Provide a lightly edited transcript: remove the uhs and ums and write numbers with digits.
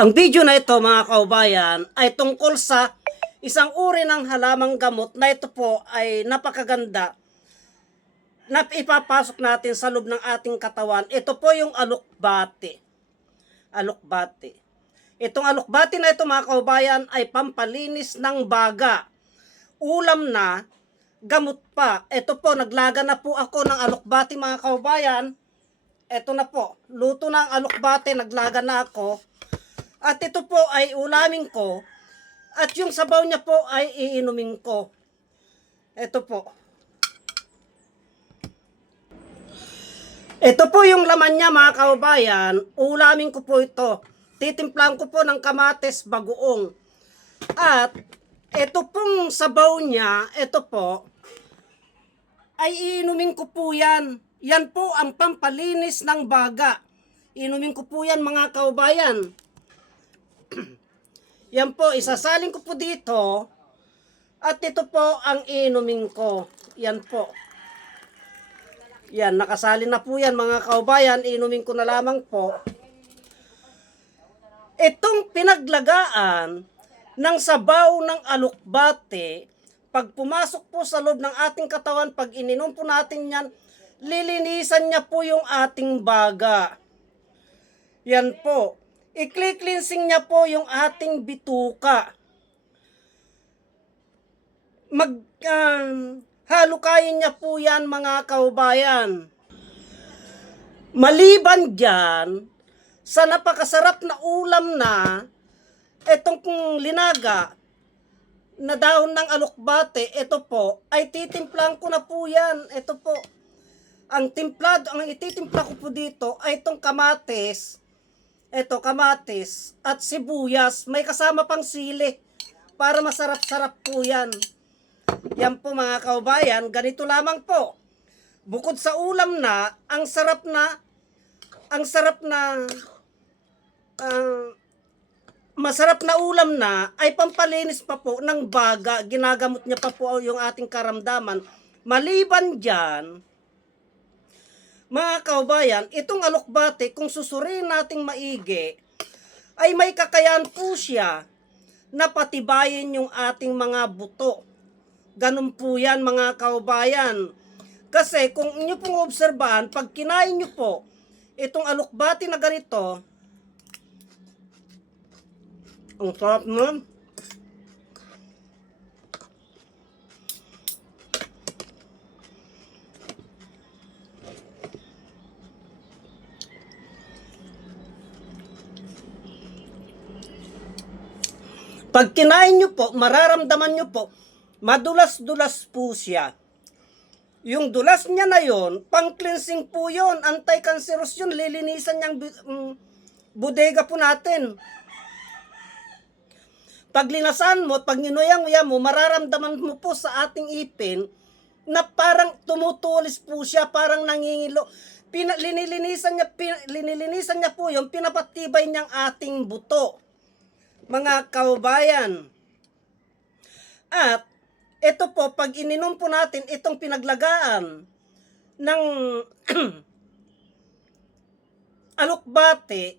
Ang video na ito mga kaubayan ay tungkol sa isang uri ng halamang gamot na ito po ay napakaganda na ipapasok natin sa loob ng ating katawan. Ito po yung alokbate. Alokbate. Itong alokbate na ito mga kaubayan ay pampalinis ng baga. Ulam na, gamot pa. Ito po, naglaga na po ako ng alokbate mga kaubayan. Ito na po, luto na ang alokbate, naglaga na ako. At ito po ay ulamin ko. At yung sabaw niya po ay iinumin ko. Ito po. Ito po yung laman niya mga kaubayan. Ulamin ko po ito. Titimplahan ko po ng kamatis bagoong. At ito pong sabaw niya, ito po, ay iinumin ko po yan. Yan po ang pampalinis ng baga. Inumin ko po yan mga kaubayan. Yan po, isasalin ko po dito. At ito po ang inumin ko. Yan po. Yan, nakasalin na po yan mga kaubayan. Inumin ko na lamang po. Itong pinaglagaan ng sabaw ng alokbate, pag pumasok po sa loob ng ating katawan, pag ininom po natin yan, lilinisan niya po yung ating baga. Yan po. I-cleansing niya po yung ating bituka. Halukayin niya po yan mga kaubayan. Maliban dyan, sa napakasarap na ulam na, etong linaga, na dahon ng alokbate, ito po, ay titimplang ko na po yan. Ito po, ang ititimpla ko po dito ay itong kamatis. Ito, kamatis at sibuyas. May kasama pang sili para masarap-sarap po yan. Yan po mga kaubayan, ganito lamang po. Bukod sa ulam na, masarap na ulam na ay pampalinis pa po ng baga. Ginagamot niya pa po yung ating karamdaman. Maliban dyan, mga kaubayan, itong alokbate, kung susuriin nating maigi, ay may kakayahan po siya na patibayin yung ating mga buto. Ganun po yan mga kaubayan. Kasi kung inyo pong obserbahan, pag kinain nyo po itong alokbate na ganito, ang sarap nun. Pag kinain nyo po, mararamdaman nyo po, madulas-dulas po siya. Yung dulas niya na yon, pang-cleansing po yon, anti-cancerous yun, lilinisan niyang bodega po natin. Pag linasan mo, pag ninuyang-uyang mo, mararamdaman mo po sa ating ipin na parang tumutulis po siya, parang nangingilo. Linilinisan niya po yung pinapatibay niyang ating buto. Mga kaubayan. At ito po, pag ininom po natin itong pinaglagaan ng alokbate,